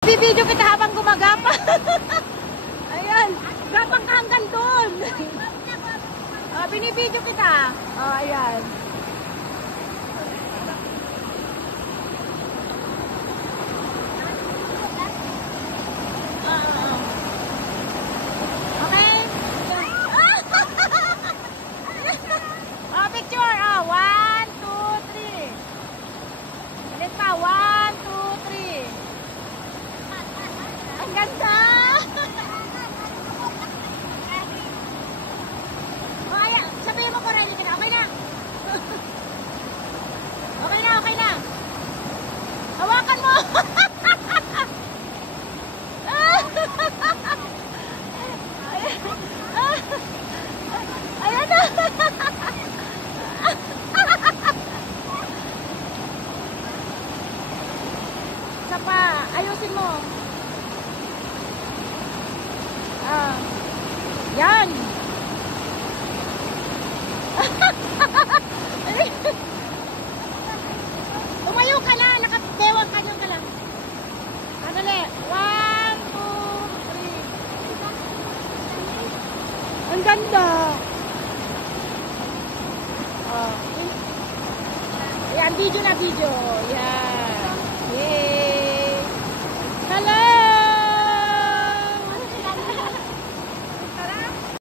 Bibidyo kita habang gumagapa. Ayan, gapang ka hanggang doon. Binibidyo kita. Ayan. Okay? Picture. 1, 2, 3. Ulit pa. 1, 2, 3. Ang ganda! Sabihin mo ko, ready ka na. Okay na. Okay na, okay na. Hawakan mo. Ayan na. Isa pa. Ayusin mo. Yan. Tumayo ka na, nakatewang ka lang. Ano le? 1, 2, 3. Ang ganda. Yan, video na video. Yan.